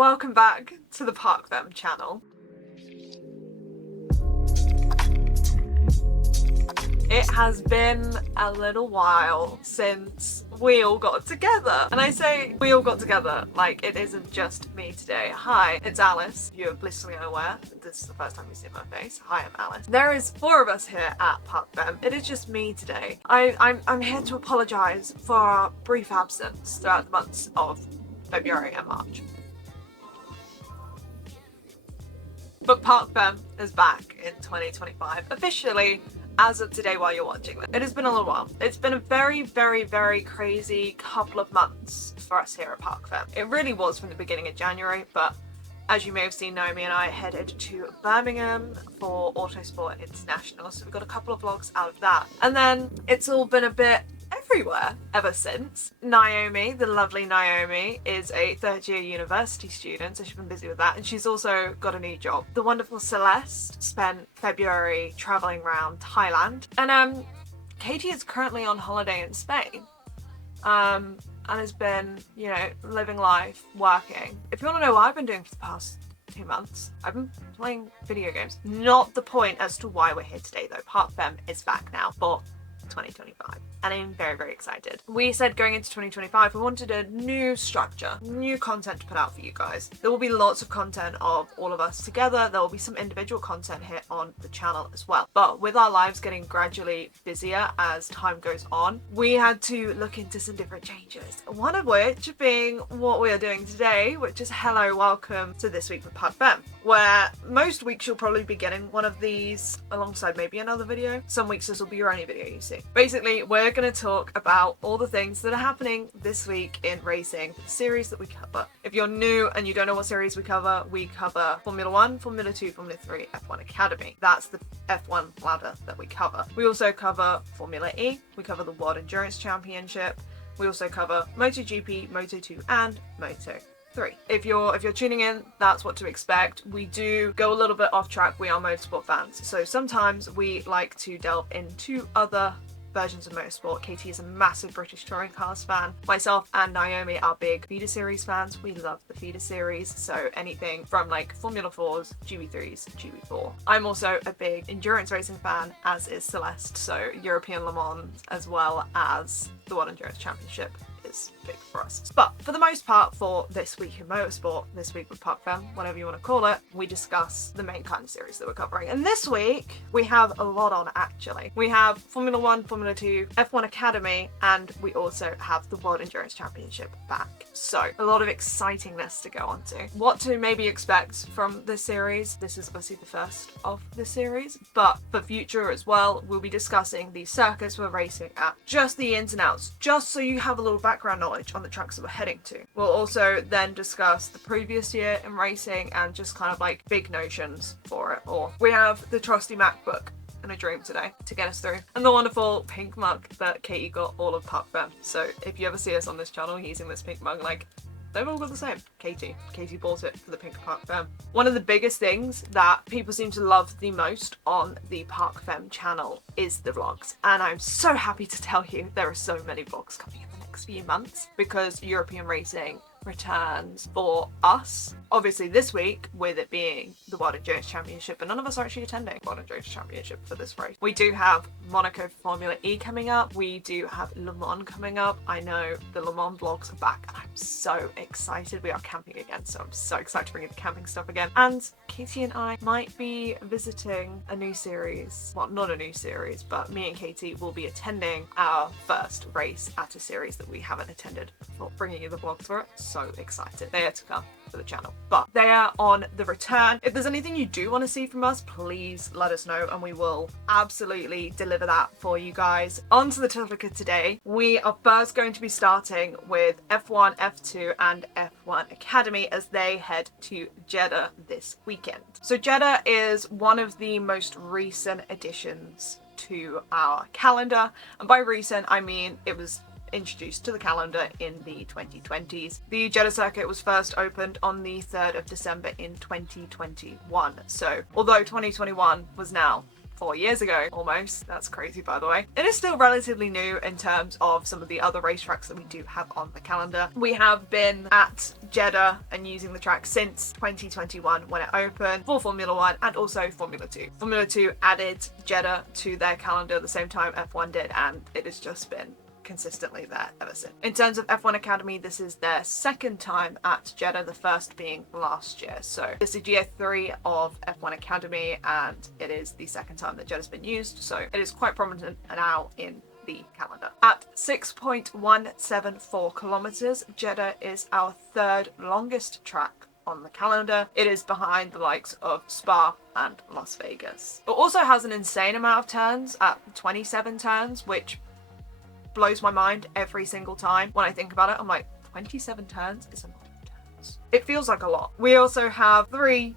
Welcome back to the Parc Femme channel. It has been a little while since we all got together. And I say we all got together like it isn't just me today. Hi, it's Alice. You're blissfully unaware. This is the first time you see my face. Hi, I'm Alice. There is 4 of us here at Parc Femme. It is just me today. I'm here to apologise for our brief absence throughout the months of February and March. But Parc Femme is back in 2025, officially as of today while you're watching this. It has been a little while. It's been a very, very, very crazy couple of months for us here at Parc Femme. It really was from the beginning of January, but as you may have seen, Naomi and I headed to Birmingham for Autosport International, so we've got a couple of vlogs out of that. And then it's all been a bit everywhere ever since. Naomi, the lovely Naomi, is a 3rd year university student, so she's been busy with that, and she's also got a new job. The wonderful Celeste spent February travelling around Thailand, and Katie is currently on holiday in Spain, and has been, you know, living life, working. If you want to know what I've been doing for the past 2 months, I've been playing video games. Not the point as to why we're here today though. Parc Femme is back now for 2025 and I'm very, very excited. We said going into 2025 we wanted a new structure, new content to put out for you guys. There will be lots of content of all of us together. There will be some individual content here on the channel as well. But with our lives getting gradually busier as time goes on, we had to look into some different changes. One of which being what we are doing today, which is hello, welcome to This Week with Parc Femme, where most weeks you'll probably be getting one of these alongside maybe another video. Some weeks this will be your only video you see. Basically, we're going to talk about all the things that are happening this week in racing, the series that we cover. If you're new and you don't know what series we cover Formula 1, Formula 2, Formula 3, F1 Academy. That's the F1 ladder that we cover. We also cover Formula E, we cover the World Endurance Championship, we also cover MotoGP, Moto2 and Moto3. If you're tuning in, that's what to expect. We do go a little bit off track. We are motorsport fans, so sometimes we like to delve into other versions of motorsport. Katie is a massive British touring cars fan. Myself and Naomi are big feeder series fans. We love the feeder series, so anything from like Formula 4s, GB3s, GB4. I'm also a big endurance racing fan, as is Celeste, so European Le Mans as well as the World Endurance Championship is big for us. But for the most part, for This Week in Motorsport, This Week with Parc Femme, whatever you want to call it, we discuss the main kind of series that we're covering. And this week we have a lot on actually. We have Formula 1, Formula 2, F1 Academy, and we also have the World Endurance Championship back. So a lot of excitingness to go on to. What to maybe expect from this series. This is obviously the first of the series, but for future as well, we'll be discussing the circuits we're racing at, just the ins and outs, just so you have a little background knowledge on the tracks that we're heading to. We'll also then discuss the previous year in racing and just kind of like big notions for it. Or we have the trusty MacBook and a dream today to get us through, and the wonderful pink mug that Katie got all of Parc Femme. So if you ever see us on this channel using this pink mug, like, they've all got the same. Katie bought it for the pink Parc Femme. One of the biggest things that people seem to love the most on the Parc Femme channel is the vlogs, and I'm so happy to tell you there are so many vlogs coming in the next few months because European racing returns for us. Obviously this week, with it being the World Endurance Championship, but none of us are actually attending World Endurance Championship for this race. We do have Monaco Formula E coming up. We do have Le Mans coming up. I know the Le Mans vlogs are back and I'm so excited. We are camping again, so I'm so excited to bring in the camping stuff again. And Katie and I might be visiting a new series. Well, not a new series, but me and Katie will be attending our first race at a series that we haven't attended before, bringing you the vlogs for it. So excited. They are to come for the channel, but they are on the return. If there's anything you do want to see from us, please let us know and we will absolutely deliver that for you guys. On to the topic of today. We are first going to be starting with F1, F2 and F1 Academy as they head to Jeddah this weekend. So Jeddah is one of the most recent additions to our calendar, and by recent I mean it was introduced to the calendar in the 2020s. The Jeddah circuit was first opened on the 3rd of December in 2021. So although 2021 was now 4 years ago almost. That's crazy, by the way. It is still relatively new in terms of some of the other racetracks that we do have on the calendar. We have been at Jeddah and using the track since 2021 when it opened for Formula 1 and also Formula 2. Formula 2 added Jeddah to their calendar at the same time F1 did, and it has just been consistently there ever since. In terms of F1 Academy, this is their second time at Jeddah, the first being last year. So this is year 3 of F1 Academy, and it is the second time that Jeddah's been used, so it is quite prominent now in the calendar. At 6.174 kilometers, Jeddah is our third longest track on the calendar. It is behind the likes of Spa and Las Vegas. It also has an insane amount of turns at 27 turns, which blows my mind every single time when I think about it. I'm like, 27 turns is a lot of turns. It feels like a lot. We also have 3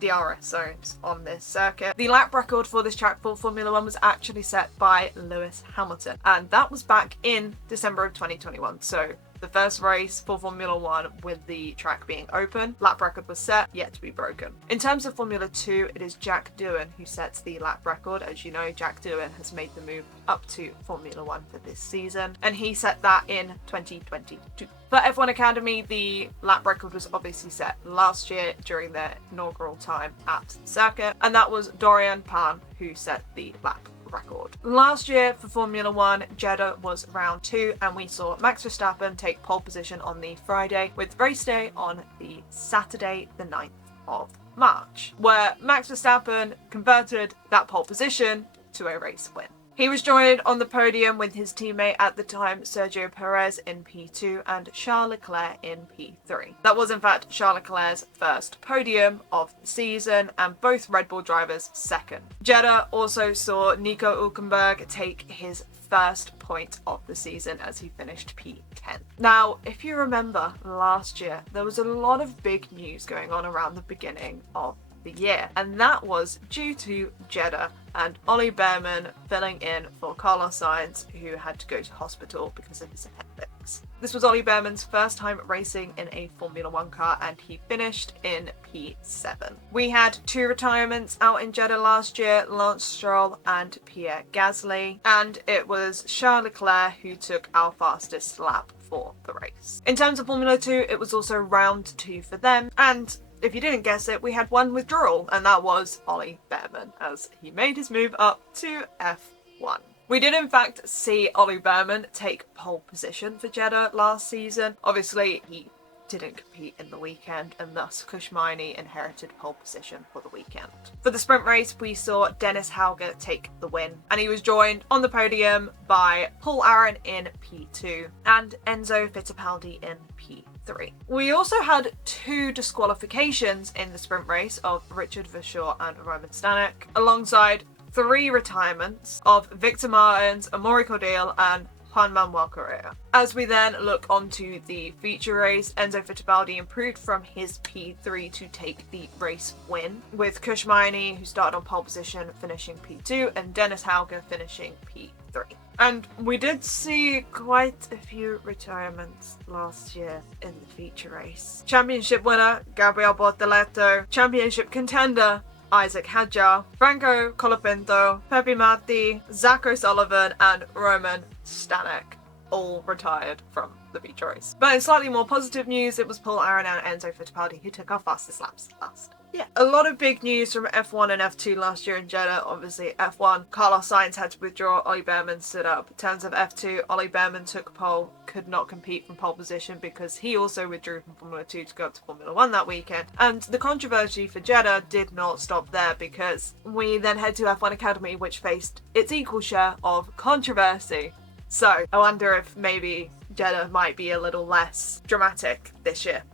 DRS zones on this circuit. The lap record for this track for Formula 1 was actually set by Lewis Hamilton, and that was back in December of 2021. So the first race for Formula 1 with the track being open, lap record was set, yet to be broken. In terms of Formula 2, it is Jack Doohan who sets the lap record. As you know, Jack Doohan has made the move up to Formula 1 for this season, and he set that in 2022. For F1 Academy, the lap record was obviously set last year during their inaugural time at the circuit, and that was Dorian Pan who set the lap record. Last year for Formula 1, Jeddah was round 2, and we saw Max Verstappen take pole position on the Friday, with race day on the Saturday, the 9th of March, where Max Verstappen converted that pole position to a race win. He was joined on the podium with his teammate at the time, Sergio Perez, in P2 and Charles Leclerc in P3. That was in fact Charles Leclerc's first podium of the season, and both Red Bull drivers' second. Jeddah also saw Nico Hülkenberg take his first point of the season as he finished P10. Now, if you remember last year, there was a lot of big news going on around the beginning of the year, and that was due to Jeddah and Ollie Behrman filling in for Carlos Sainz, who had to go to hospital because of his appendix. This was Ollie Behrman's first time racing in a Formula 1 car, and he finished in P7. We had 2 retirements out in Jeddah last year, Lance Stroll and Pierre Gasly, and it was Charles Leclerc who took our fastest lap for the race. In terms of Formula 2, it was also round 2 for them, and if you didn't guess it, we had one withdrawal, and that was Ollie Behrman, as he made his move up to F1. We did in fact see Ollie Behrman take pole position for Jeddah last season. Obviously, he didn't compete in the weekend, and thus Kushmini inherited pole position for the weekend. For the sprint race, we saw Dennis Hauger take the win, and he was joined on the podium by Paul Aaron in P2 and Enzo Fittipaldi in P3. We also had 2 disqualifications in the sprint race of Richard Verschoor and Roman Stanek, alongside 3 retirements of Victor Martins, Amaury Cordeel and Juan Manuel Correa. As we then look onto the feature race, Enzo Fittipaldi improved from his P3 to take the race win, with Kushmini, who started on pole position, finishing P2, and Dennis Hauger finishing P3. And we did see quite a few retirements last year in the feature race. Championship winner Gabriel Bortoleto, championship contender Isaac Hadjar, Franco Colapinto, Pepe Matti, Zach O'Sullivan and Roman Stanek all retired from the feature race. But in slightly more positive news, it was Paul Aaron and Enzo Fittipaldi who took our fastest laps last. Yeah, a lot of big news from F1 and F2 last year in Jeddah. Obviously, F1, Carlos Sainz had to withdraw, Ollie Behrman stood up. In terms of F2, Ollie Behrman took pole, could not compete from pole position because he also withdrew from Formula 2 to go up to Formula 1 that weekend. And the controversy for Jeddah did not stop there, because we then head to F1 Academy, which faced its equal share of controversy. So I wonder if maybe Jeddah might be a little less dramatic this year.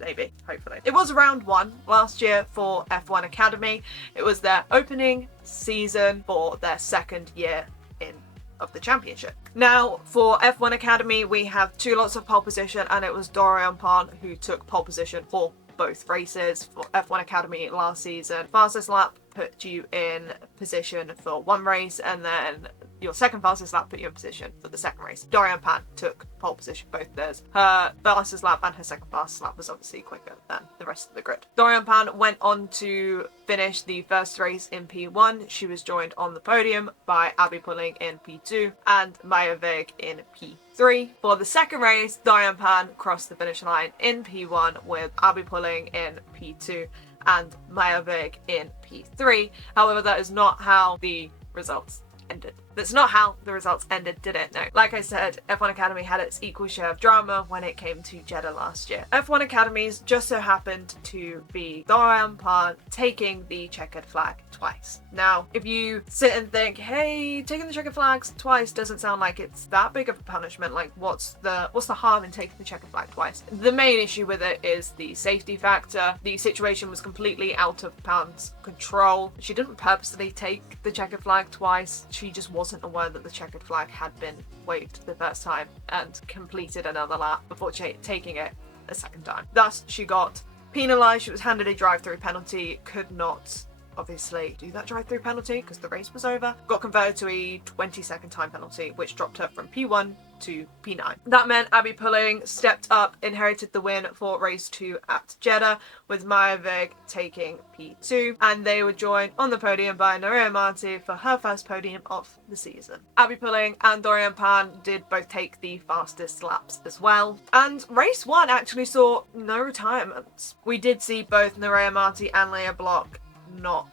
Maybe, hopefully. It was round 1 last year for F1 Academy. It was their opening season for their second year of the championship. Now, for F1 Academy, we have 2 lots of pole position, and it was Dorian Pan who took pole position for both races. For F1 Academy last season, fastest lap put you in position for one race, and then your second fastest lap put you in position for the second race. Dorian Pan took pole position both days. Her fastest lap and her second fastest lap was obviously quicker than the rest of the grid. Dorian Pan went on to finish the first race in P1. She was joined on the podium by Abby Pulling in P2 and Maya Vig in P3. For the second race, Dorian Pan crossed the finish line in P1 with Abby Pulling in P2 and Maya Vig in P3. However, that is not how the results ended. That's not how the results ended, did it? No. Like I said, F1 Academy had its equal share of drama when it came to Jeddah last year. F1 Academies just so happened to be Dorian Pan taking the checkered flag twice. Now, if you sit and think, hey, taking the checkered flags twice doesn't sound like it's that big of a punishment, like what's the harm in taking the checkered flag twice? The main issue with it is the safety factor. The situation was completely out of Pan's control. She didn't purposely take the checkered flag twice. She just wasn't aware that the checkered flag had been waved the first time and completed another lap before taking it a second time. Thus, she got penalised. She was handed a drive-through penalty, could not obviously do that drive-through penalty because the race was over, got converted to a 20-second time penalty, which dropped her from P1 to P9. That meant Abby Pulling stepped up, inherited the win for race 2 at Jeddah, with Maya Vig taking P2, and they were joined on the podium by Nuria Marti for her first podium of the season. Abby Pulling and Dorian Pan did both take the fastest laps as well, and race 1 actually saw no retirements. We did see both Nuria Marti and Leah Block not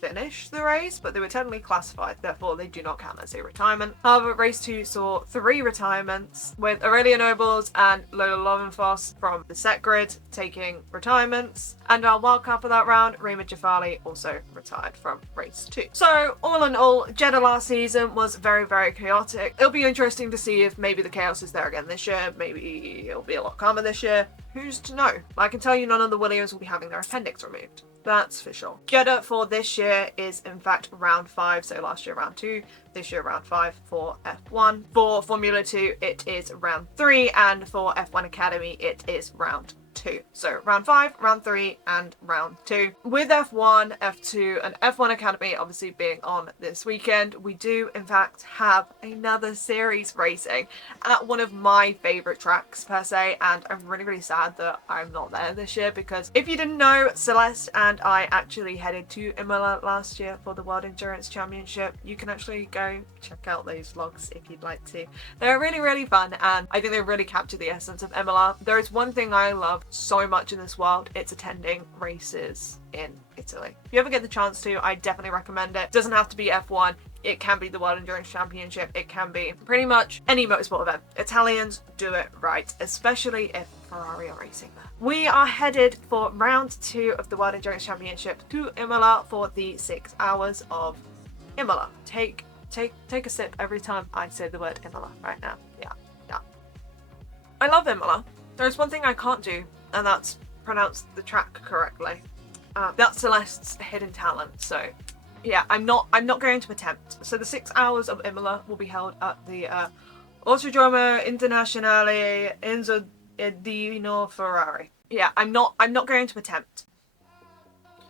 finish the race, but they were technically classified, therefore they do not count as a retirement. However, race 2 saw 3 retirements, with Aurelia Nobles and Lola Lovenfoss from the set grid taking retirements, and our wildcard for that round, Rima Jafali, also retired from race 2. So all in all, Jeddah last season was very, very chaotic. It'll be interesting to see if maybe the chaos is there again this year. Maybe it'll be a lot calmer this year. Who's to know? I can tell you none of the Williams will be having their appendix removed. That's for sure. Jeddah for this year is in fact round 5, so last year round 2, this year round 5 for F1. For Formula 2 it is round 3, and for F1 Academy it is round 2. So round 5, round 3 and round 2. With F1, F2 and F1 Academy obviously being on this weekend, we do in fact have another series racing at one of my favourite tracks per se, and I'm really, really sad that I'm not there this year, because if you didn't know, Celeste and I actually headed to Imola last year for the World Endurance Championship. You can actually go check out those vlogs if you'd like to. They're really, really fun, and I think they really capture the essence of Imola. There is one thing I love so much in this world, it's attending races in Italy. If you ever get the chance to, I definitely recommend it. It doesn't have to be F1, it can be the World Endurance Championship, it can be pretty much any motorsport event. Italians do it right, especially if Ferrari are racing there. We are headed for round 2 of the World Endurance Championship to Imola for the 6 hours of Imola. Take a sip every time I say the word Imola right now. Yeah. I love Imola. There's one thing I can't do, and that's pronounce the track correctly. That's Celeste's hidden talent, so yeah, I'm not going to attempt. So the 6 hours of Imola will be held at the Autodromo Internazionale Enzo Dino Ferrari. Yeah, I'm not going to attempt.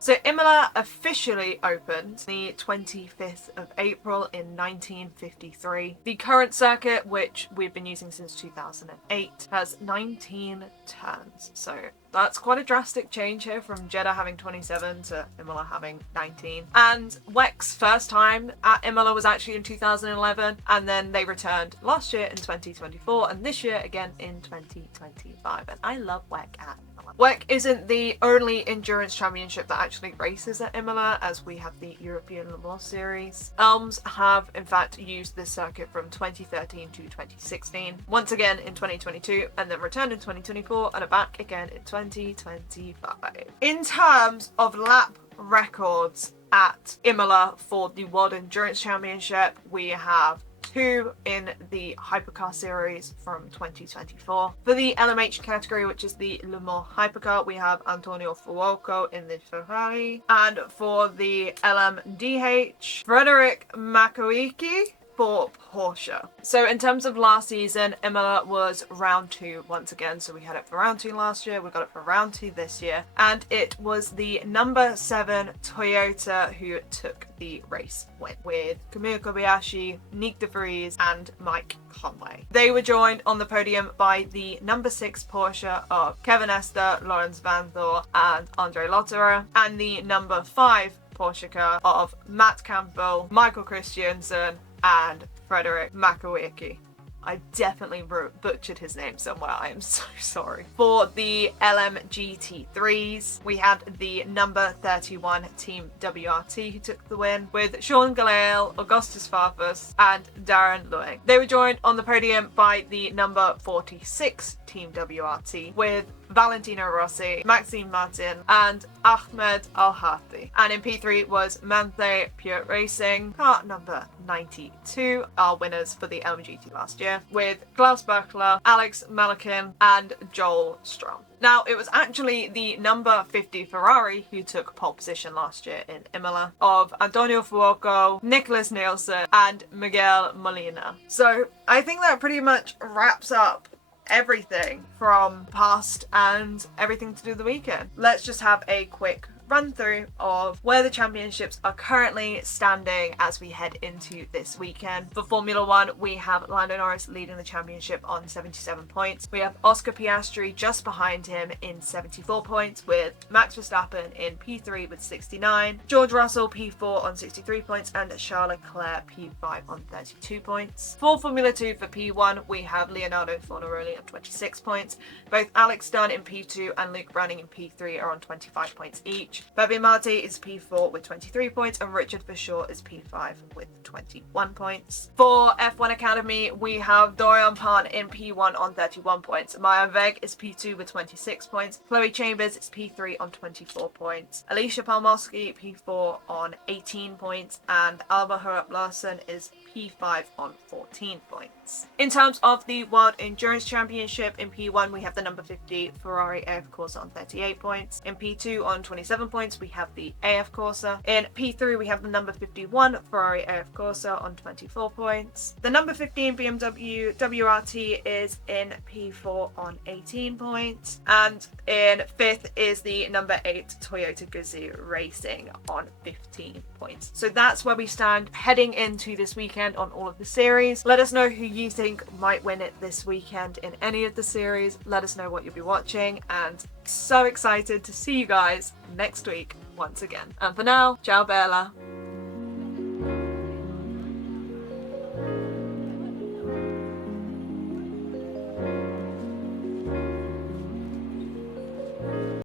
So Imola officially opened the 25th of April in 1953. The current circuit, which we've been using since 2008, has 19 turns. So that's quite a drastic change here from Jeddah having 27 to Imola having 19. And WEC's first time at Imola was actually in 2011, and then they returned last year in 2024 and this year again in 2025. And I love WEC at Imola. WEC isn't the only endurance championship that actually races at Imola, as we have the European Le Mans Series. Elms have in fact used this circuit from 2013 to 2016, once again in 2022, and then returned in 2024 and are back again in 2025. In terms of lap records at Imola for the World Endurance Championship, we have 2 in the Hypercar Series from 2024. For the LMH category, which is the Le Mans Hypercar, we have Antonio Fuoco in the Ferrari. And for the LMDH, Frederick Makoiki for Porsche. So in terms of last season, Imola was round 2 once again. So we had it for round 2 last year, we got it for round 2 this year, and it was the number 7 Toyota who took the race win, with Kamui Kobayashi, Nick de Vries and Mike Conway. They were joined on the podium by the number 6 Porsche of Kevin Estre, Lawrence Van Thor and Andre Lotterer, and the number 5 Porsche car of Matt Campbell, Michael Christiansen and Frederick Makowiecki. I definitely butchered his name somewhere, I am so sorry. For the LMGT3s, we had the number 31 Team WRT who took the win, with Sean Galaile, Augustus Farfus and Darren Lewing. They were joined on the podium by the number 46 Team WRT, with Valentino Rossi, Maxime Martin and Ahmed Al-Hati. And in P3 was Manthe Pure Racing, car number 92, our winners for the LMGT last year, with Klaus Bachler, Alex Malakin and Joel Strom. Now, it was actually the number 50 Ferrari who took pole position last year in Imola, of Antonio Fuoco, Nicholas Nielsen and Miguel Molina. So I think that pretty much wraps up everything from past and everything to do with the weekend. Let's just have a quick run through of where the championships are currently standing as we head into this weekend. For Formula 1, we have Lando Norris leading the championship on 77 points. We have Oscar Piastri just behind him in 74 points, with Max Verstappen in P3 with 69, George Russell P4 on 63 points, and Charles Leclerc P5 on 32 points. For Formula 2, for P1, we have Leonardo Fornaroli on 26 points. Both Alex Dunn in P2 and Luke Browning in P3 are on 25 points each. Fabio Marti is P4 with 23 points and Richard Verschoor is P5 with 21 points. For F1 Academy, we have Dorian Pan in P1 on 31 points. Maya Veg is P2 with 26 points. Chloe Chambers is P3 on 24 points. Alicia Palmowski P4 on 18 points and Alba Hurup Larsen is P5 on 14 points. In terms of the World Endurance Championship, in P1 we have the number 50 Ferrari AF Corsa on 38 points. In P2 on 27 points we have the AF Corsa. In P3 we have the number 51 Ferrari AF Corsa on 24 points. The number 15 BMW WRT is in P4 on 18 points. And in 5th is the number 8 Toyota Gazoo Racing on 15 points. So that's where we stand heading into this weekend on all of the series. Let us know who you think might win it this weekend in any of the series. Let us know what you'll be watching, and so excited to see you guys next week once again. And for now, ciao bella.